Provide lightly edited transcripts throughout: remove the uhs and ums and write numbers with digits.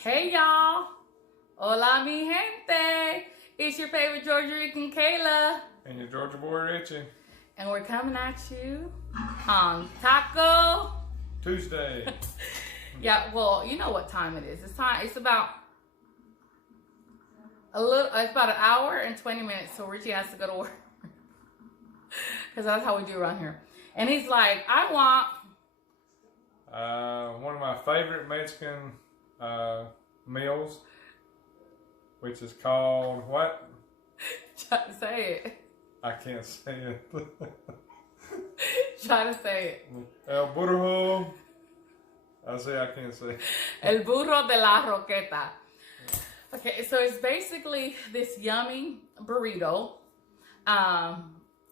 Hey y'all, hola mi gente, it's your favorite Georgia Rican Kayla. And your Georgia boy Richie. And we're coming at you on Taco Tuesday. Yeah, well, you know what time it is. It's about it's about an hour and 20 minutes, so Richie has to go to work. Because that's how we do around here. And he's like, I want one of my favorite Mexican meals, which is called what? Try to say it. I can't say it. Try to say it. El Burro. I can't say it. El Burro de la Roqueta. Okay, so it's basically this yummy burrito. And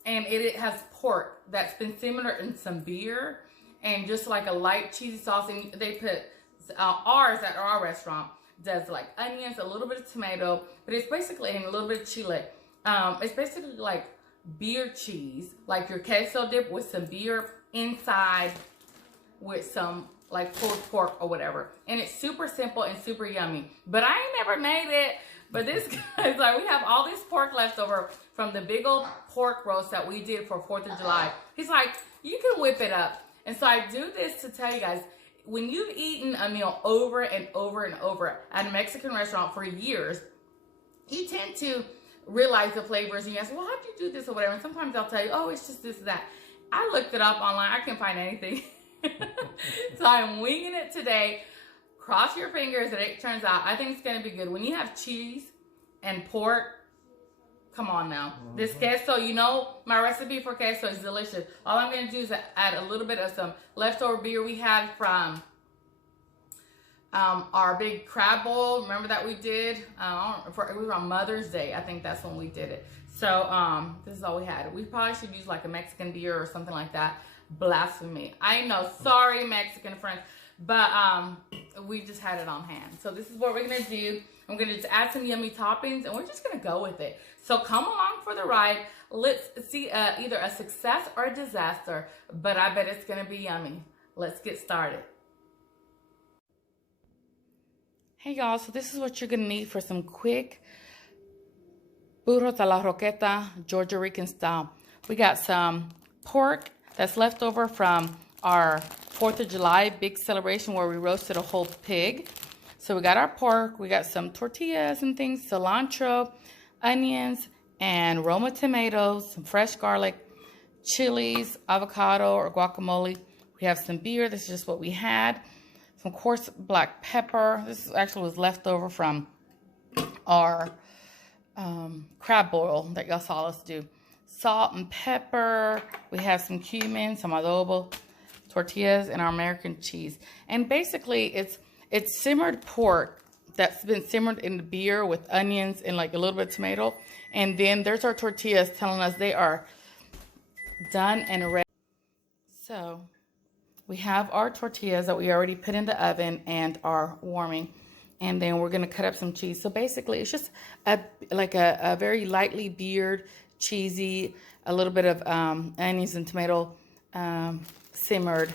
it has pork that's been simmered in some beer and just like a light cheesy sauce. And they put ours at our restaurant does like onions, a little bit of tomato, but it's basically and a little bit of chile. It's basically like beer cheese, like your queso dip with some beer inside with some like pulled pork or whatever. And it's super simple and super yummy. But I ain't never made it. But this guy's like, we have all this pork left over from the big old pork roast that we did for 4th of July. He's like, you can whip it up. And so I do this to tell you guys, when you've eaten a meal over and over and over at a Mexican restaurant for years, you tend to realize the flavors. And you ask, well, how do you do this or whatever? And sometimes I'll tell you, oh, it's just this and that. I looked it up online. I can't find anything. So I'm winging it today. Cross your fingers that it turns out. I think it's going to be good. When you have cheese and pork, come on now. This queso, you know, my recipe for queso is delicious. All I'm going to do is add a little bit of some leftover beer we had from our big crab boil. Remember that we did? It was on Mother's Day. I think that's when we did it. So this is all we had. We probably should use like a Mexican beer or something like that. Blasphemy. I know. Sorry, Mexican friends. But we just had it on hand. So this is what we're going to do. I'm going to just add some yummy toppings, and we're just going to go with it. So come along for the ride. Let's see either a success or a disaster, but I bet it's going to be yummy. Let's get started. Hey, y'all. So this is what you're going to need for some quick Burro de la Roqueta, Georgia Rican style. We got some pork that's left over from our 4th of July big celebration where we roasted a whole pig. So we got our pork, we got some tortillas and things, cilantro, onions, and Roma tomatoes, some fresh garlic, chilies, avocado or guacamole. We have some beer, this is just what we had. Some coarse black pepper. This actually was left over from our crab boil that y'all saw us do. Salt and pepper. We have some cumin, some adobo, tortillas, and our American cheese. And basically, it's simmered pork that's been simmered in the beer with onions and like a little bit of tomato. And then there's our tortillas telling us they are done and ready. So we have our tortillas that we already put in the oven and are warming. And then we're going to cut up some cheese. So basically, it's just a very lightly beered, cheesy, a little bit of onions and tomato simmered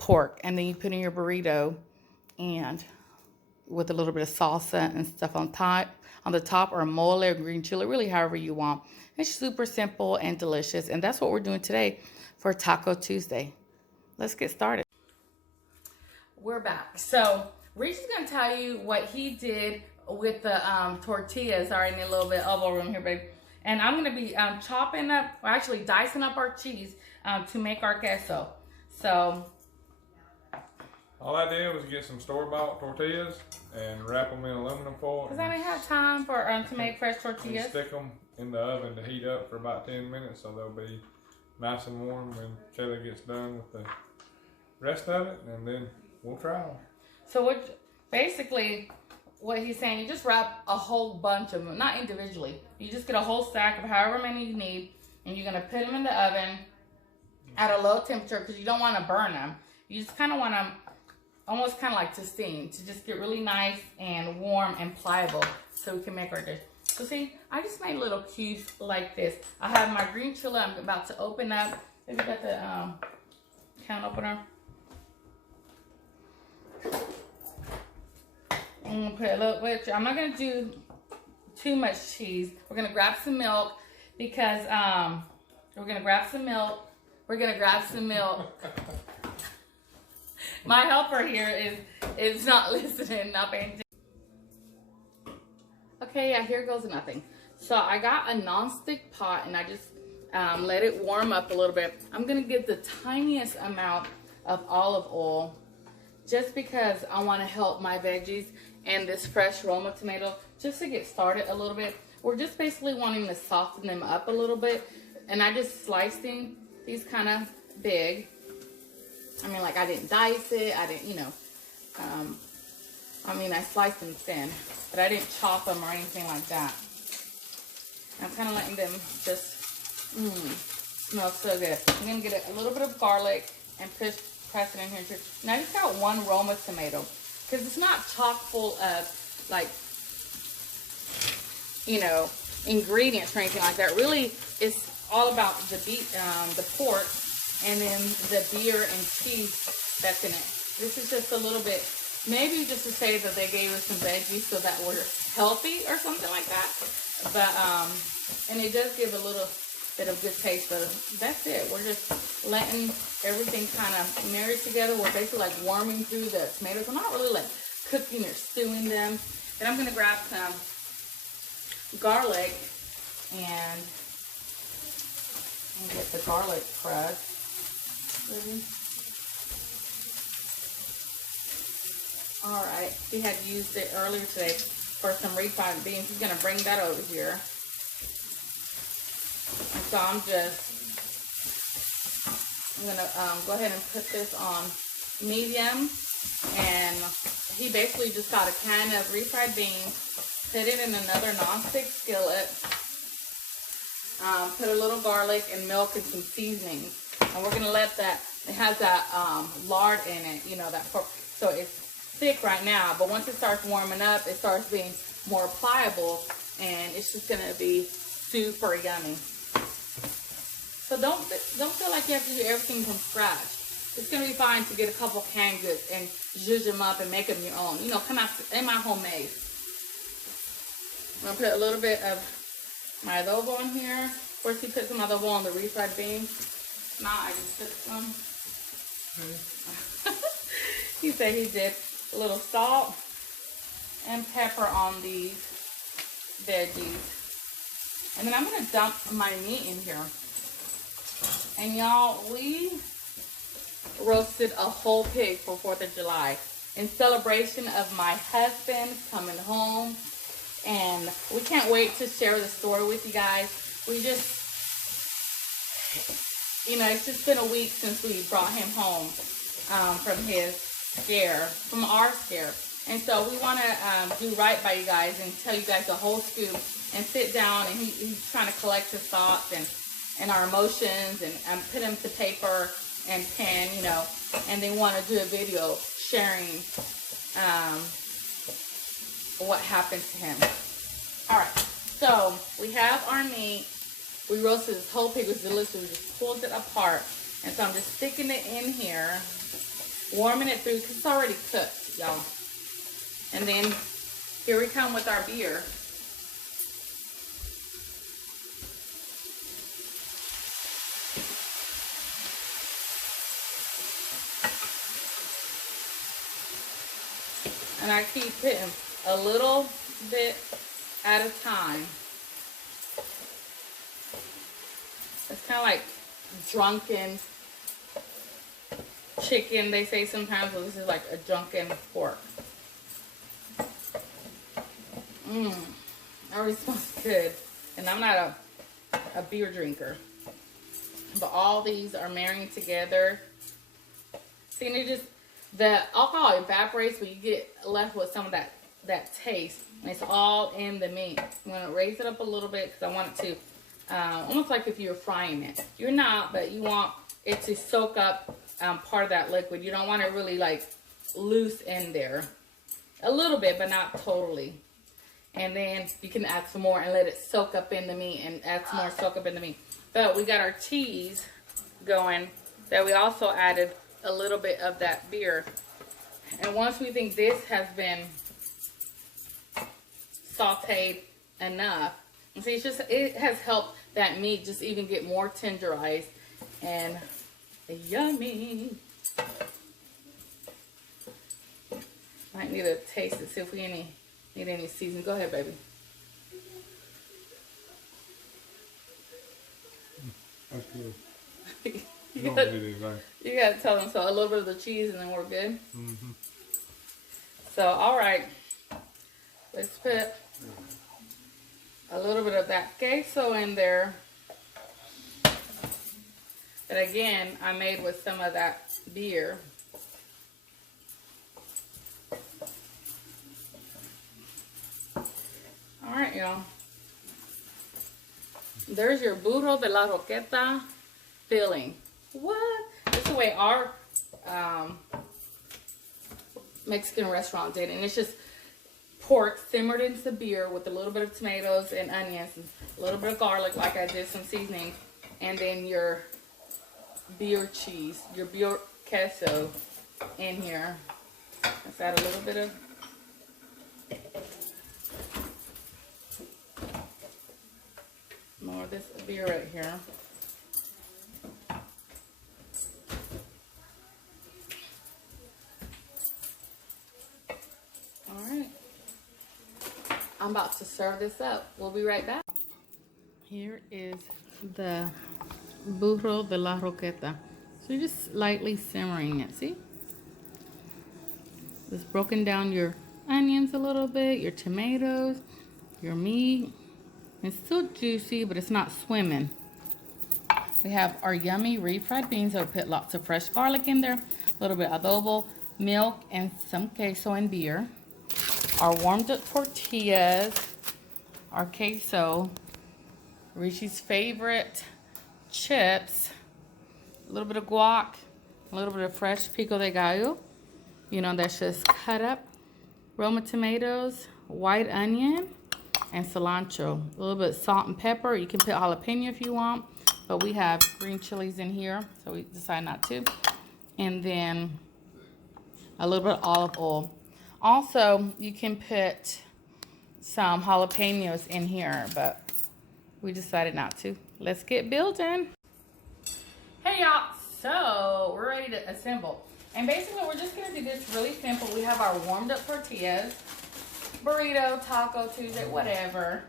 pork. And then you put in your burrito and with a little bit of salsa and stuff on the top or mole or green chili, really however you want. It's super simple and delicious. And that's what we're doing today for Taco Tuesday. Let's get started. We're back. So Reach is going to tell you what he did with the tortillas. Sorry, I need a little bit of elbow room here, babe. And I'm going to be chopping up, or actually dicing up our cheese to make our queso. So All I did was get some store-bought tortillas and wrap them in aluminum foil. Because I didn't have time for to make fresh tortillas. And stick them in the oven to heat up for about 10 minutes so they'll be nice and warm when Kelly gets done with the rest of it, and then we'll try them. So basically what he's saying, you just wrap a whole bunch of them, not individually. You just get a whole stack of however many you need, and you're going to put them in the oven at a low temperature because you don't want to burn them. You just kind of want them almost kind of like to steam, to just get really nice and warm and pliable so we can make our dish. So see, I just made little cubes like this. I have my green chili I'm about to open up. Have you got the can opener? I'm gonna put a little bit. I'm not gonna do too much cheese. We're gonna grab some milk because we're gonna grab some milk. We're gonna grab some milk. My helper here is not listening, not paying attention. Okay, yeah, here goes nothing. So I got a non-stick pot and I just let it warm up a little bit. I'm gonna give the tiniest amount of olive oil just because I wanna help my veggies and this fresh Roma tomato just to get started a little bit. We're just basically wanting to soften them up a little bit. And I just sliced these kind of big. I mean, like I didn't dice it. I didn't, you know, I mean, I sliced them thin, but I didn't chop them or anything like that. I'm kind of letting them just smell so good. I'm going to get a little bit of garlic and press it in here too. Now I just got one Roma tomato because it's not chock full of like, you know, ingredients or anything like that. Really, it's all about the beef, the pork, and then the beer and cheese that's in it. This is just a little bit, maybe just to say that they gave us some veggies so that we're healthy or something like that. But, and it does give a little bit of good taste, but that's it. We're just letting everything kind of marry together. We're basically like warming through the tomatoes. We're not really like cooking or stewing them. Then I'm gonna grab some garlic and get the garlic crushed. All right, he had used it earlier today for some refried beans. He's gonna bring that over here. And so I'm gonna go ahead and put this on medium. And he basically just got a can of refried beans, put it in another non-stick skillet, put a little garlic and milk and some seasonings. And we're gonna let that, it has that lard in it, you know, that pork. So it's thick right now, but once it starts warming up, it starts being more pliable and it's just gonna be super yummy. So don't feel like you have to do everything from scratch. It's gonna be fine to get a couple canned goods and zhuzh them up and make them your own. You know, come out, in my homemade. I'm gonna put a little bit of my adobo in here. First, he put some adobo on the refried beans. Now I just put some. He said he did a little salt and pepper on these veggies. And then I'm gonna dump my meat in here. And y'all, we roasted a whole pig for 4th of July in celebration of my husband coming home. And we can't wait to share the story with you guys. We just, you know, it's just been a week since we brought him home from his scare, from our scare. And so we want to do right by you guys and tell you guys the whole scoop and sit down. And he's trying to collect his thoughts and our emotions and put them to paper and pen, you know. And they want to do a video sharing what happened to him. All right, so we have our meat. We roasted this whole pig. It was delicious. We just pulled it apart. And so I'm just sticking it in here, warming it through because it's already cooked, y'all. And then here we come with our beer. And I keep putting a little bit at a time. It's kind of like drunken chicken, they say sometimes. Well, this is like a drunken pork. Already smells good. And I'm not a beer drinker. But all these are marrying together. See, and it just, the alcohol evaporates, but you get left with some of that taste. And it's all in the meat. I'm going to raise it up a little bit because I want it to, almost like if you were frying it. You're not, but you want it to soak up part of that liquid. You don't want it really like loose in there. A little bit, but not totally. And then you can add some more and let it soak up in the meat and add some more soak up in the meat. But we got our cheese going that we also added a little bit of that beer. And once we think this has been sauteed enough. And see, it has helped that meat just even get more tenderized and yummy. Might need to taste it, see if we need any seasoning. Go ahead, baby. That's good. You Don't gotta, need anything. you gotta tell them so. A little bit of the cheese and then we're good. Mm-hmm. So, all right. Let's put a little bit of that queso in there. That again, I made with some of that beer. All right, y'all. There's your Burro de la Roqueta filling. What? This is the way our Mexican restaurant did it. And it's just pork simmered into beer with a little bit of tomatoes and onions, and a little bit of garlic, like I did some seasoning, and then your beer cheese, your beer queso in here. Let's add a little bit of more of this beer right here. All right. I'm about to serve this up. We'll be right back. Here is the Burro de la Roqueta. So you're just lightly simmering it, see? Just broken down your onions a little bit, your tomatoes, your meat. It's still juicy, but it's not swimming. We have our yummy refried beans. I put lots of fresh garlic in there, a little bit of adobo, milk, and some queso and beer. Our warmed up tortillas, our queso, Richie's favorite chips, a little bit of guac, a little bit of fresh pico de gallo. You know, that's just cut up. Roma tomatoes, white onion, and cilantro. A little bit of salt and pepper. You can put jalapeno if you want, but we have green chilies in here, so we decided not to. And then a little bit of olive oil. Also, you can put some jalapenos in here, but we decided not to. Let's get building. Hey y'all, so we're ready to assemble. And basically we're just gonna do this really simple. We have our warmed up tortillas, burrito, taco, Tuesday, whatever.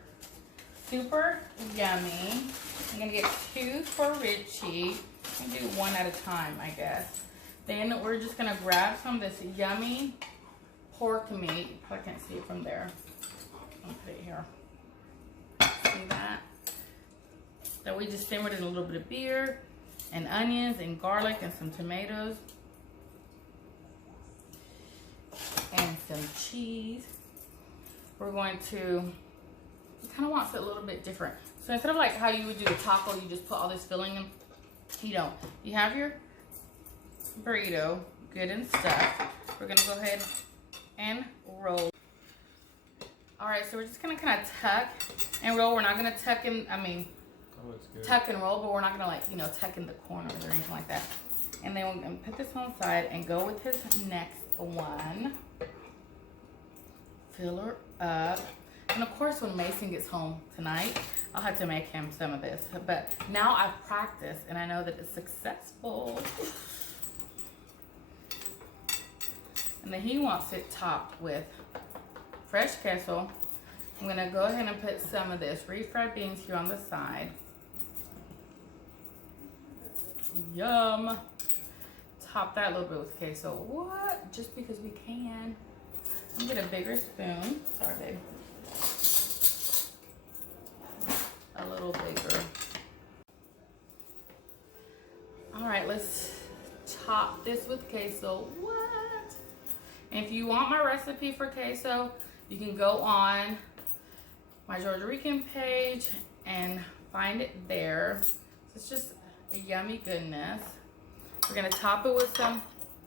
Super yummy. I'm gonna get 2 for Richie. I'm gonna do 1 at a time, I guess. Then we're just gonna grab some of this yummy pork meat. I can't see it from there. I'll put it here. See that? That we just simmered in a little bit of beer and onions and garlic and some tomatoes and some cheese. We're going to, kind of wants it a little bit different. So instead of like how you would do a taco, you just put all this filling in. You don't. You have your burrito, good and stuffed. We're gonna go ahead and roll. All right, so we're just gonna kind of tuck and roll. We're not gonna tuck in, tuck and roll, but we're not gonna like, you know, tuck in the corners or anything like that. And then we're gonna put this on the side and go with his next one. Fill her up. And of course, when Mason gets home tonight, I'll have to make him some of this. But now I've practiced and I know that it's successful. And then he wants it topped with fresh queso. I'm gonna go ahead and put some of this refried beans here on the side. Yum. Top that a little bit with queso. What? Just because we can. I'm gonna get a bigger spoon. Sorry, babe. A little bigger. All right, let's top this with queso. What? And if you want my recipe for queso, you can go on my Georgia Rican page and find it there. It's just a yummy goodness. We're gonna top it with some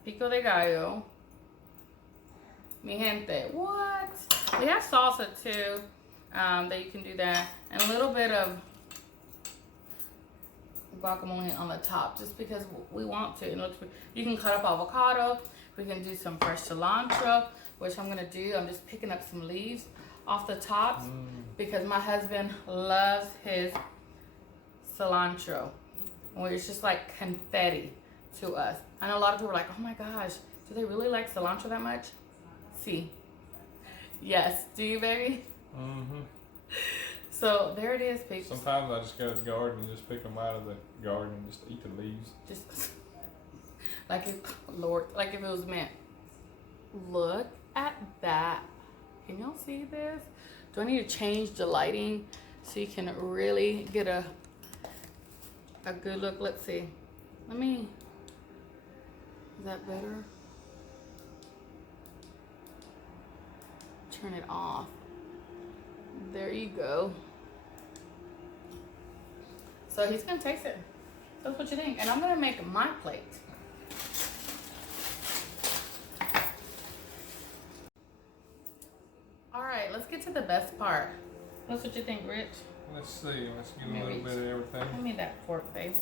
pico de gallo. Mi gente, what? We have salsa too, that you can do that. And a little bit of guacamole on the top, just because we want to. It looks, you can cut up avocado. We can do some fresh cilantro, which I'm gonna do. I'm just picking up some leaves off the tops because my husband loves his cilantro. Well, it's just like confetti to us. I know a lot of people are like, oh my gosh, do they really like cilantro that much? See. Yes. Do you, baby? Mm-hmm. So there it is, people. Sometimes I just go to the garden and just pick them out of the garden and just eat the leaves. Just like if, Lord, like if it was meant. Look at that. Can y'all see this? Do I need to change the lighting so you can really get a good look? Let's see. Let me, is that better? Turn it off. There you go. So he's gonna taste it. That's what you think. And I'm gonna make my plate. All right, let's get to the best part. That's what you think, Rich? Let's see. Let's get a little bit of everything. Give me that fork, babe.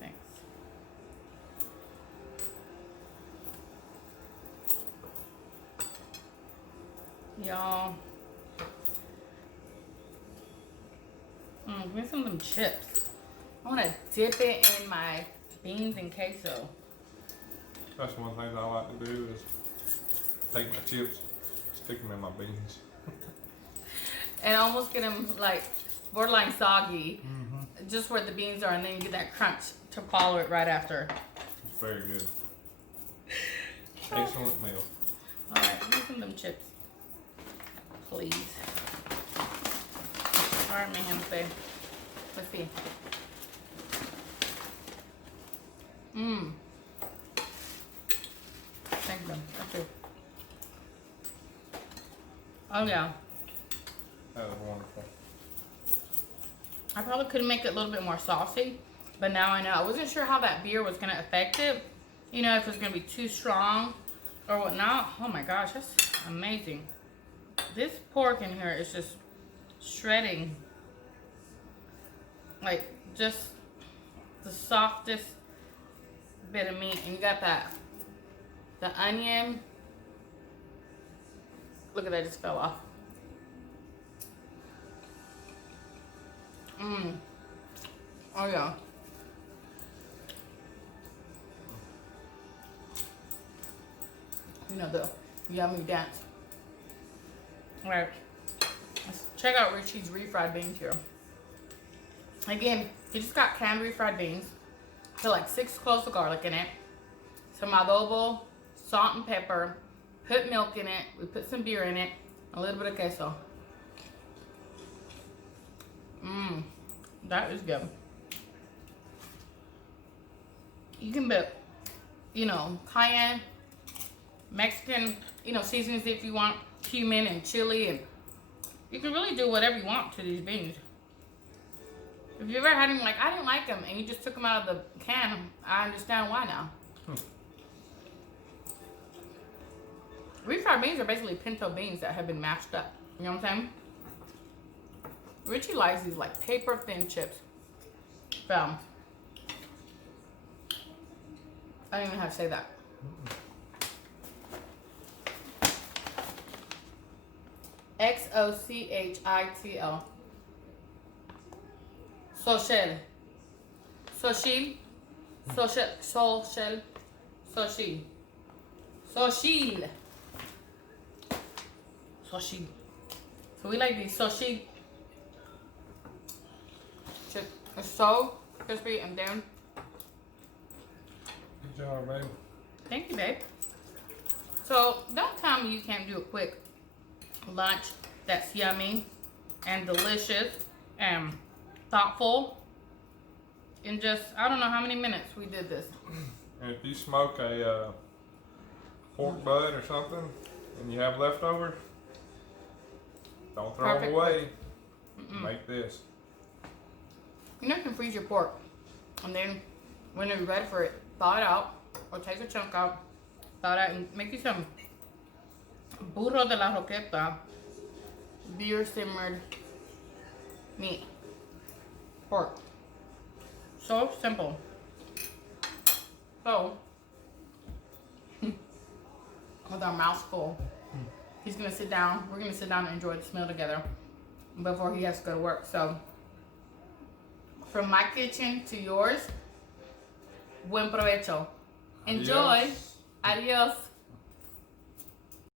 Thanks. Y'all. Give me some of them chips. I want to dip it in my beans and queso. That's one thing I like to do is take my chips, stick them in my beans. And almost get them like borderline soggy. Just where the beans are, and then you get that crunch to follow it right after. It's very good. Excellent meal. Alright, give me some of them chips. Please. Alright, my hands, babe. Let's see. Thank you. That's it. Oh yeah. That was wonderful. I probably could make it a little bit more saucy, but now I know. I wasn't sure how that beer was gonna affect it. You know, if it was gonna be too strong or whatnot. Oh my gosh, that's amazing. This pork in here is just shredding. Like, just the softest bit of meat. And you got the onion. Look at that, just fell off. Oh yeah. You know, the yummy dance. Alright. Let's check out Richie's refried beans here. Again, he just got canned refried beans. Put like 6 cloves of garlic in it. Some adobo, salt and pepper. Put milk in it. We put some beer in it. A little bit of queso. That is good. You can put, you know, cayenne, Mexican, you know, seasonings if you want, cumin and chili, and you can really do whatever you want to these beans. If you ever had them like, I didn't like them, and you just took them out of the can, I understand why now. Refried beans are basically pinto beans that have been mashed up. You know what I'm saying? Richie likes these like paper thin chips. From, I don't even have to say that. Xochitl. Social. Social. Social. Social. Social. Social. Social. So we like these social. It's so crispy and then. Good job, babe. Thank you, babe. So don't tell me you can't do a quick lunch that's yummy and delicious and thoughtful in just, I don't know how many minutes we did this. And if you smoke a pork butt or something and you have leftovers, don't throw them away. Make this. You know, you can freeze your pork, and then when you're ready for it, thaw it out, or take a chunk out, thaw it out, and make you some Burro de la Roqueta beer simmered meat. Pork. So simple. So, with our mouths full, he's gonna sit down. We're gonna sit down and enjoy this meal together before he has to go to work. So, from my kitchen to yours, buen provecho. Enjoy. Adios. Adios.